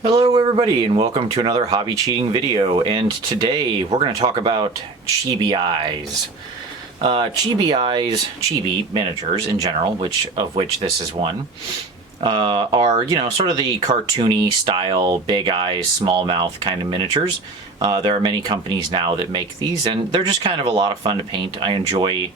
Hello everybody and welcome to another hobby cheating video, and today we're going to talk about Chibi Eyes. Chibi Eyes, Chibi miniatures in general, of which this is one, are, you know, sort of the cartoony style, big eyes, small mouth kind of miniatures. There are many companies now that make these, and they're just kind of a lot of fun to paint. I enjoy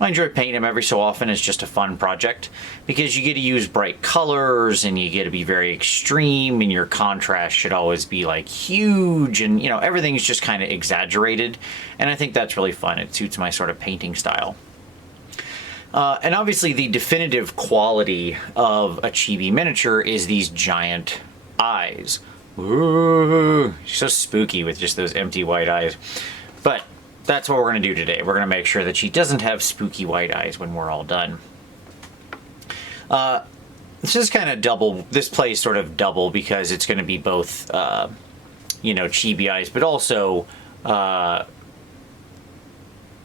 painting them every so often. It's just a fun project because you get to use bright colors and you get to be very extreme, and your contrast should always be like huge, and you know, everything's just kind of exaggerated, and I think that's really fun. It suits my sort of painting style. And obviously the definitive quality of a chibi miniature is these giant eyes. Ooh, she's so spooky with just those empty white eyes. But that's what we're going to do today. We're going to make sure that she doesn't have spooky white eyes when we're all done. This is kind of double. This plays sort of double because it's going to be both, you know, chibi eyes, but also, I'm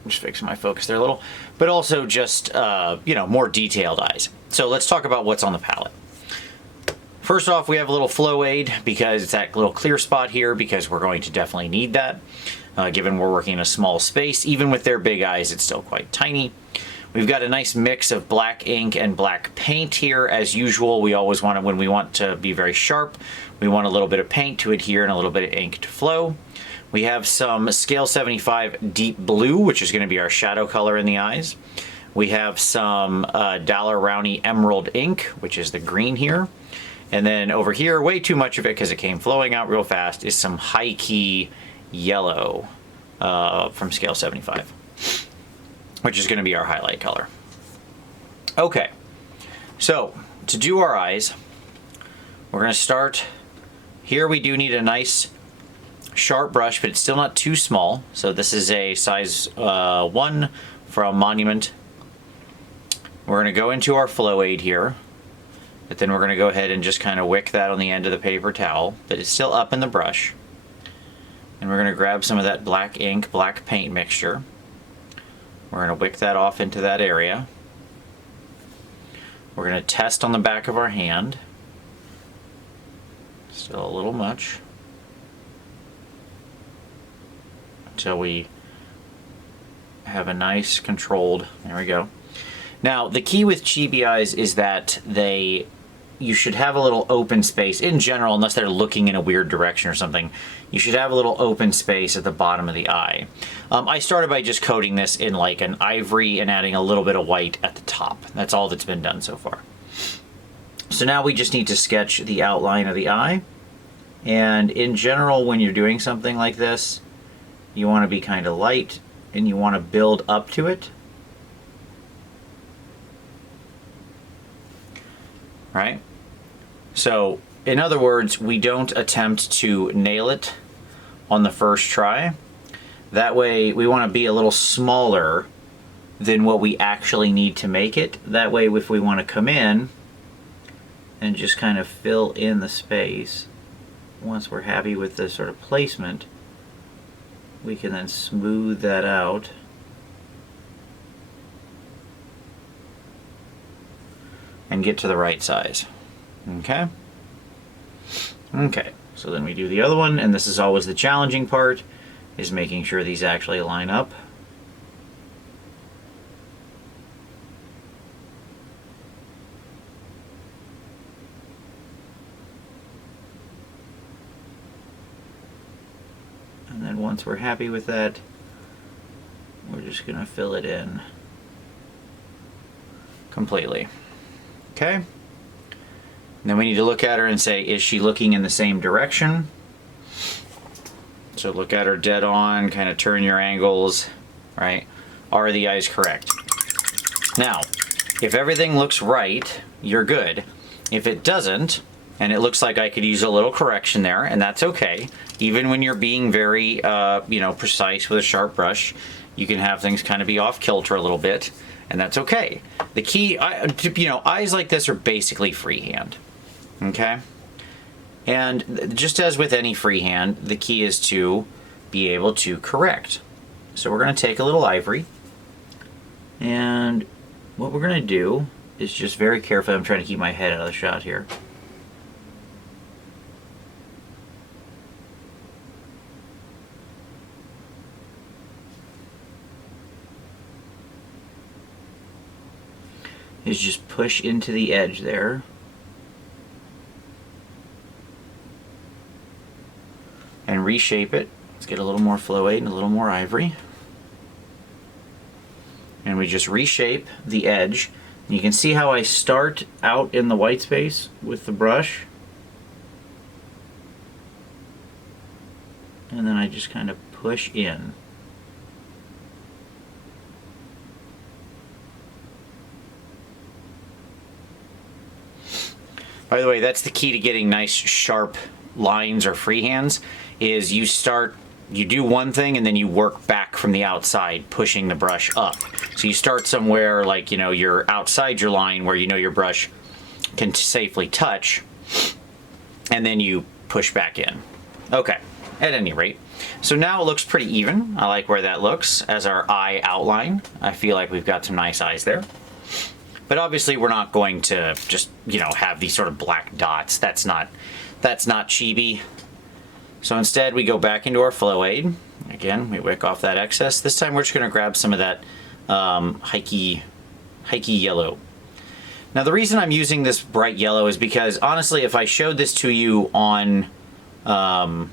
just fixing my focus there a little, but also just, you know, more detailed eyes. So let's talk about what's on the palette. First off, we have a little flow aid because it's that little clear spot here, because we're going to definitely need that. Given we're working in a small space, even with their big eyes, it's still quite tiny. We've got a nice mix of black ink and black paint here. As usual, we always want to, when we want to be very sharp, we want a little bit of paint to adhere and a little bit of ink to flow. We have some scale 75 deep blue, which is going to be our shadow color in the eyes. We have some Daler-Rowney emerald ink, which is the green here. And then over here, way too much of it because it came flowing out real fast, is some high key yellow from scale 75, which is going to be our highlight color. Okay, so to do our eyes, we're going to start here. We do need a nice sharp brush, but it's still not too small. So this is a size 1 from Monument. We're going to go into our flow aid here, but then we're going to go ahead and just kind of wick that on the end of the paper towel that is still up in the brush. And we're going to grab some of that black ink, black paint mixture. We're going to wick that off into that area. We're going to test on the back of our hand. Still a little much. Until we have a nice controlled, there we go. Now the key with Chibi Eyes is that you should have a little open space in general, unless they're looking in a weird direction or something. You should have a little open space at the bottom of the eye. I started by just coating this in like an ivory and adding a little bit of white at the top. That's all that's been done so far. So now we just need to sketch the outline of the eye. And in general, when you're doing something like this, you want to be kind of light and you want to build up to it. Right? So, in other words, we don't attempt to nail it on the first try. That way, we want to be a little smaller than what we actually need to make it. That way, if we want to come in and just kind of fill in the space, once we're happy with the sort of placement, we can then smooth that out. And get to the right size. Okay? Okay, so then we do the other one, and this is always the challenging part, is making sure these actually line up. And then once we're happy with that, we're just going to fill it in completely. Okay? And then we need to look at her and say, is she looking in the same direction? So look at her dead on, kind of turn your angles, right? Are the eyes correct? Now, if everything looks right, you're good. If it doesn't, and it looks like I could use a little correction there, and that's okay. Even when you're being very, you know, precise with a sharp brush, you can have things kind of be off kilter a little bit, and that's okay. The key, you know, eyes like this are basically freehand, okay? And just as with any freehand, the key is to be able to correct. So we're going to take a little ivory, and what we're going to do is just very carefully, I'm trying to keep my head out of the shot here. Is just push into the edge there. And reshape it. Let's get a little more flow-aid and a little more ivory. And we just reshape the edge. And you can see how I start out in the white space with the brush. And then I just kind of push in. By the way, that's the key to getting nice sharp lines or freehands, is you do one thing and then you work back from the outside, pushing the brush up. So you start somewhere like, you're outside your line where your brush can safely touch, and then you push back in. Okay, at any rate. So now it looks pretty even. I like where that looks as our eye outline. I feel like we've got some nice eyes there. But obviously we're not going to just, have these sort of black dots. That's not chibi. So instead we go back into our flow aid. Again, we wick off that excess. This time we're just gonna grab some of that hikey yellow. Now the reason I'm using this bright yellow is because honestly, if I showed this to you on, like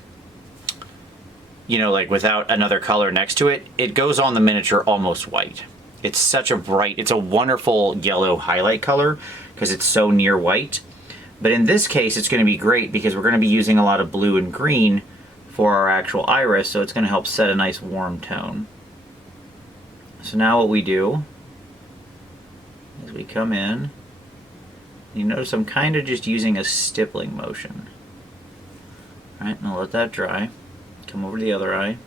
without another color next to it, it goes on the miniature almost white. It's such a bright, it's a wonderful yellow highlight color because it's so near white. But in this case, it's going to be great because we're going to be using a lot of blue and green for our actual iris, so it's going to help set a nice warm tone. So now what we do is we come in, you notice I'm kind of just using a stippling motion. Alright, and I'll let that dry. Come over to the other eye.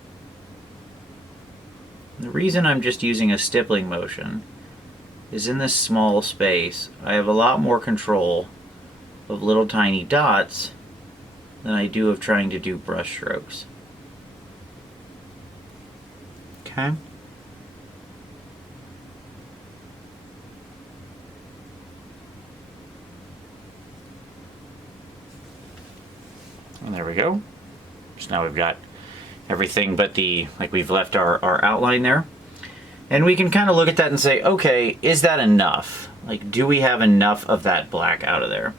The reason I'm just using a stippling motion is in this small space, I have a lot more control of little tiny dots than I do of trying to do brush strokes. Okay. And there we go. So now we've got everything but we've left our outline there. And we can kind of look at that and say, okay, is that enough? Like, do we have enough of that black out of there?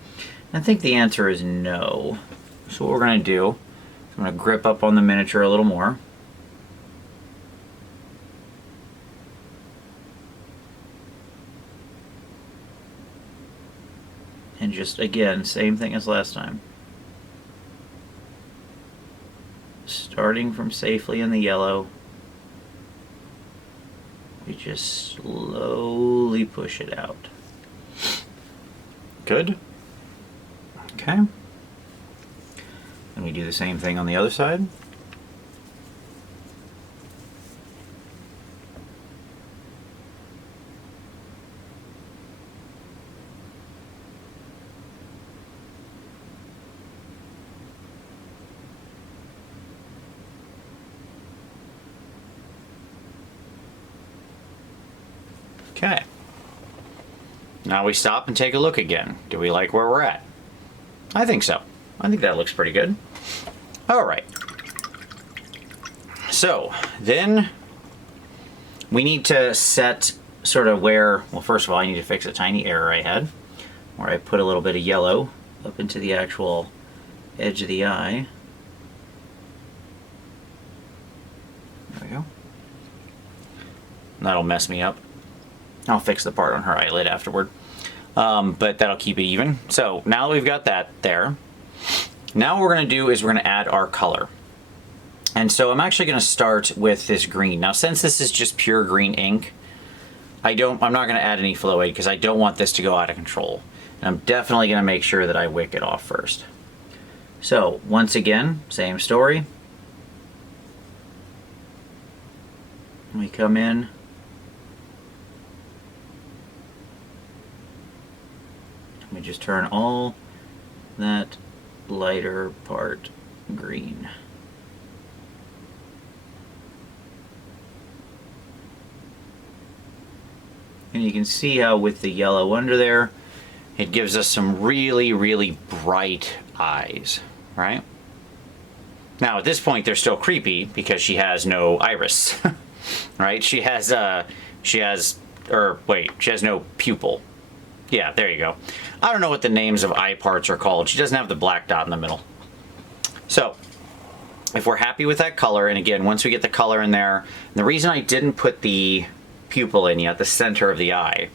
And I think the answer is no. So what we're going to do, I'm going to grip up on the miniature a little more. And just, again, same thing as last time. Starting from safely in the yellow, we just slowly push it out. Good. Okay. And we do the same thing on the other side. Okay. Now we stop and take a look again. Do we like where we're at? I think so. I think that looks pretty good. All right. So then we need to set sort of where, well, first of all, I need to fix a tiny error I had where I put a little bit of yellow up into the actual edge of the eye. There we go. That'll mess me up. I'll fix the part on her eyelid afterward. But that'll keep it even. So now that we've got that there, now what we're going to do is we're going to add our color. And so I'm actually going to start with this green. Now since this is just pure green ink, I'm not going to add any flow aid because I don't want this to go out of control. And I'm definitely going to make sure that I wick it off first. So once again, same story. We come in. We just turn all that lighter part green. And you can see how with the yellow under there, it gives us some really, really bright eyes, right? Now at this point they're still creepy because she has no iris, right? She has no pupil. Yeah, there you go. I don't know what the names of eye parts are called. She doesn't have the black dot in the middle. So if we're happy with that color, and again, once we get the color in there, and the reason I didn't put the pupil in yet, the center of the eye,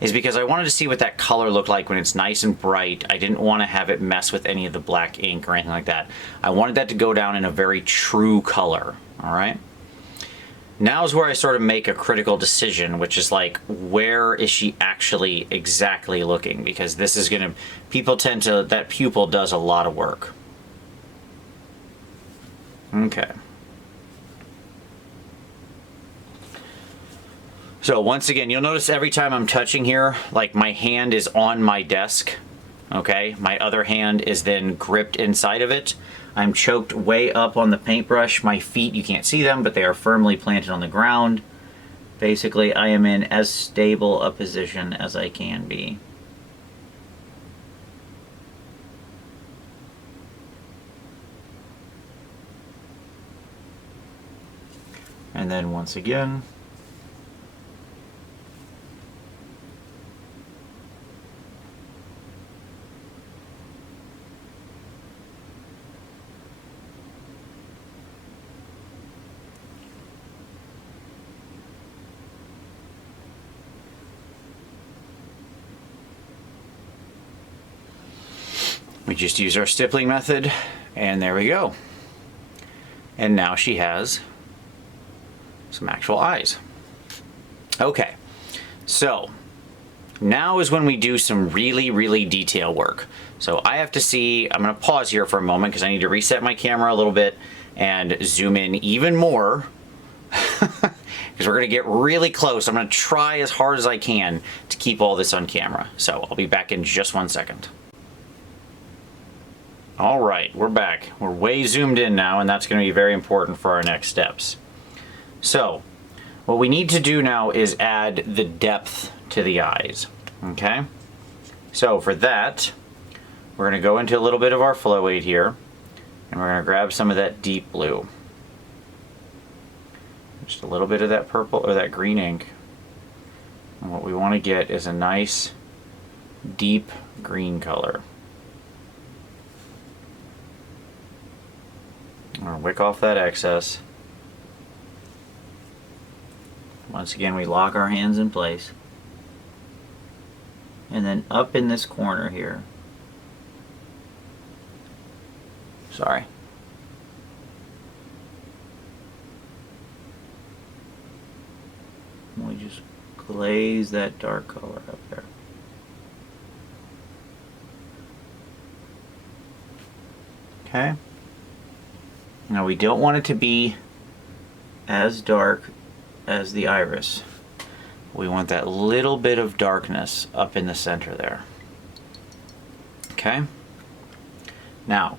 is because I wanted to see what that color looked like when it's nice and bright. I didn't want to have it mess with any of the black ink or anything like that. I wanted that to go down in a very true color, all right? Now is where I sort of make a critical decision, which is like, where is she actually exactly looking? Because this is gonna, people tend to, that pupil does a lot of work. Okay. So once again, you'll notice every time I'm touching here, like my hand is on my desk, okay? My other hand is then gripped inside of it. I'm choked way up on the paintbrush. My feet, you can't see them, but they are firmly planted on the ground. Basically, I am in as stable a position as I can be. And then once again, we just use our stippling method, and there we go. And now she has some actual eyes. Okay, so now is when we do some really, really detail work. So I have to see, I'm gonna pause here for a moment because I need to reset my camera a little bit and zoom in even more because we're gonna get really close. I'm gonna try as hard as I can to keep all this on camera. So I'll be back in just 1 second. All right, we're back. We're way zoomed in now, and that's gonna be very important for our next steps. So, what we need to do now is add the depth to the eyes, okay? So for that, we're gonna go into a little bit of our flow aid here, and we're gonna grab some of that deep blue. Just a little bit of that purple or that green ink. And what we wanna get is a nice, deep green color. I'm gonna wick off that excess. Once again, we lock our hands in place. And then up in this corner here. Sorry. We just glaze that dark color up there. Okay. Now we don't want it to be as dark as the iris. We want that little bit of darkness up in the center there. Okay? Now,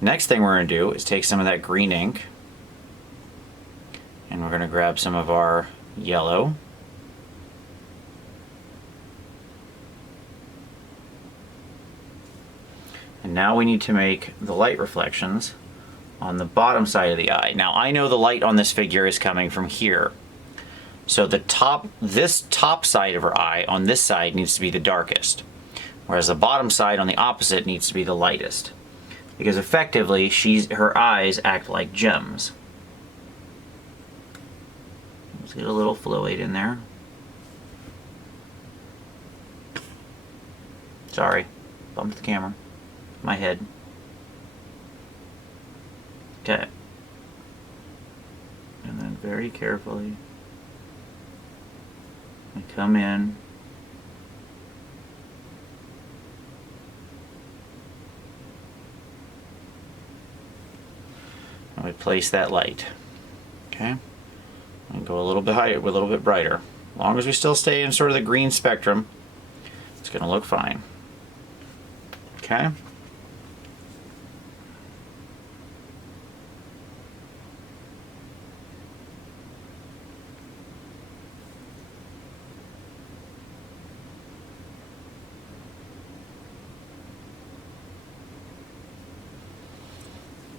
next thing we're going to do is take some of that green ink and we're going to grab some of our yellow. And now we need to make the light reflections on the bottom side of the eye. Now I know the light on this figure is coming from here. So the top, this top side of her eye on this side needs to be the darkest, whereas the bottom side on the opposite needs to be the lightest. Because effectively, her eyes act like gems. Let's get a little flow aid in there. Sorry, bumped the camera, my head. Okay. And then very carefully, we come in. And we place that light. Okay? And go a little bit higher, a little bit brighter. As long as we still stay in sort of the green spectrum, it's going to look fine. Okay?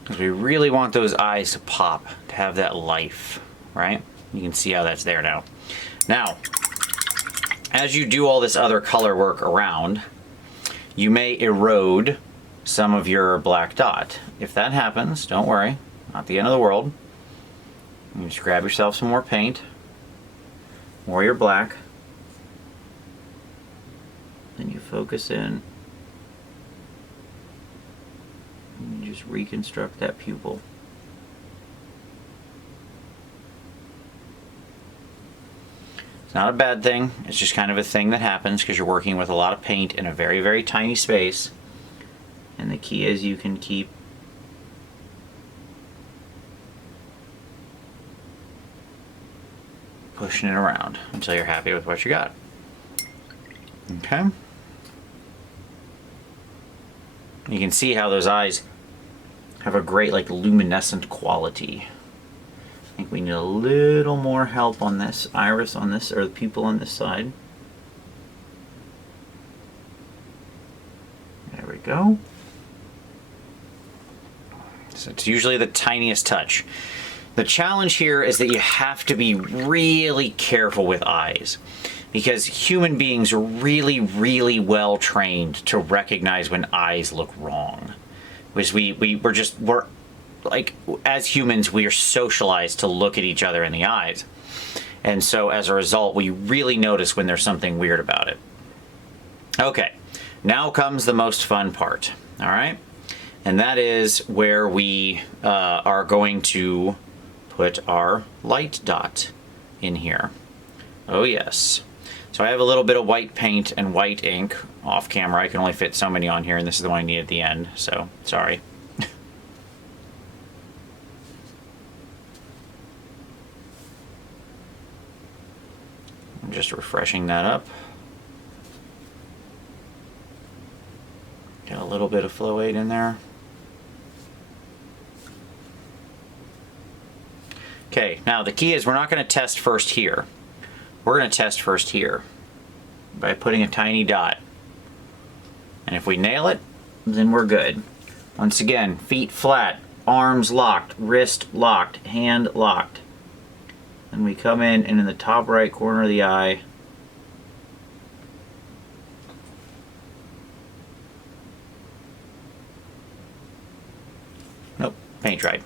Because we really want those eyes to pop, to have that life, right? You can see how that's there now. Now, as you do all this other color work around, you may erode some of your black dot. If that happens, don't worry, not the end of the world. You just grab yourself some more paint, more your black, then you focus in, and you just reconstruct that pupil. It's not a bad thing, it's just kind of a thing that happens because you're working with a lot of paint in a very, very tiny space. And the key is you can keep pushing it around until you're happy with what you got. Okay. You can see how those eyes have a great like luminescent quality. I think we need a little more help on this iris on this, or the pupil on this side. There we go. So it's usually the tiniest touch. The challenge here is that you have to be really careful with eyes, because human beings are really, really well trained to recognize when eyes look wrong. Because we're like, as humans, we are socialized to look at each other in the eyes. And so as a result, we really notice when there's something weird about it. Okay, now comes the most fun part, all right? And that is where we are going to put our light dot in here. Oh yes. So I have a little bit of white paint and white ink off camera. I can only fit so many on here, and this is the one I need at the end, so sorry. I'm just refreshing that up. Get a little bit of flow aid in there. Okay, now the key is we're not going to test first here. We're going to test first here by putting a tiny dot. And if we nail it, then we're good. Once again, feet flat, arms locked, wrist locked, hand locked. Then we come in, and in the top right corner of the eye, nope, paint dried.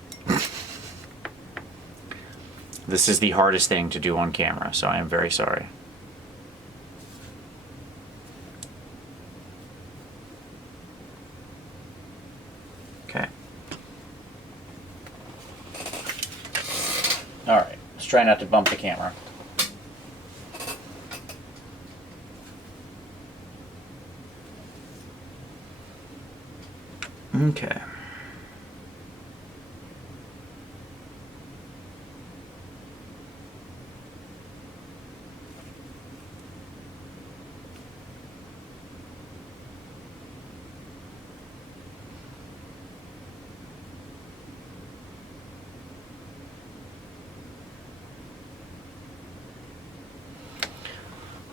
This is the hardest thing to do on camera, so I am very sorry. Okay. All right, let's try not to bump the camera. Okay.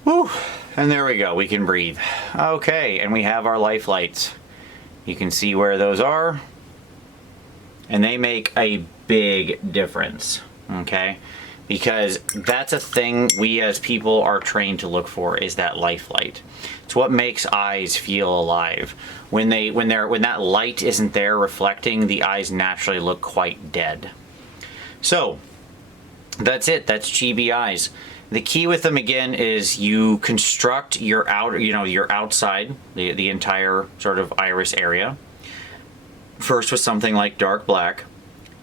Whew, and there we go, we can breathe. Okay, and we have our life lights. You can see where those are, and they make a big difference, okay? Because that's a thing we as people are trained to look for, is that life light. It's what makes eyes feel alive. When that light isn't there reflecting, the eyes naturally look quite dead. So, that's it, that's Chibi Eyes. The key with them again is you construct your your outside, the entire sort of iris area. First with something like dark black.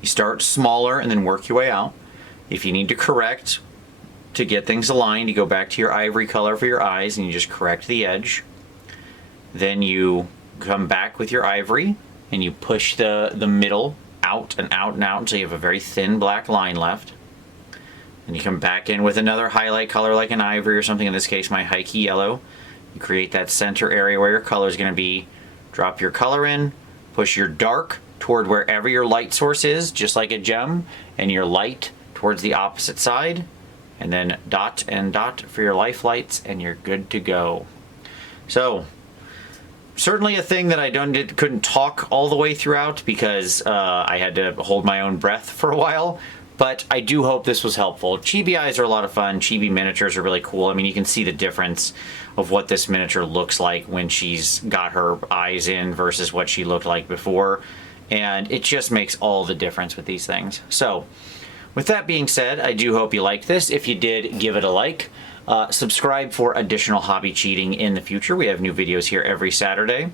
You start smaller and then work your way out. If you need to correct to get things aligned, you go back to your ivory color for your eyes and you just correct the edge. Then you come back with your ivory and you push the middle out and out and out until you have a very thin black line left. And you come back in with another highlight color like an ivory or something, in this case my high key yellow. You create that center area where your color is going to be. Drop your color in, push your dark toward wherever your light source is, just like a gem, and your light towards the opposite side, and then dot and dot for your life lights, and you're good to go. So, certainly a thing that I couldn't talk all the way throughout because I had to hold my own breath for a while. But I do hope this was helpful. Chibi Eyes are a lot of fun. Chibi miniatures are really cool. I mean, you can see the difference of what this miniature looks like when she's got her eyes in versus what she looked like before. And it just makes all the difference with these things. So, with that being said, I do hope you liked this. If you did, give it a like. Subscribe for additional hobby cheating in the future. We have new videos here every Saturday.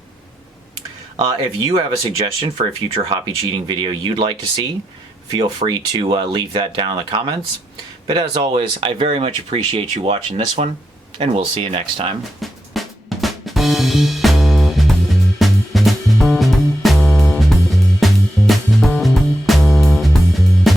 If you have a suggestion for a future hobby cheating video you'd like to see, feel free to leave that down in the comments. But as always, I very much appreciate you watching this one, and we'll see you next time.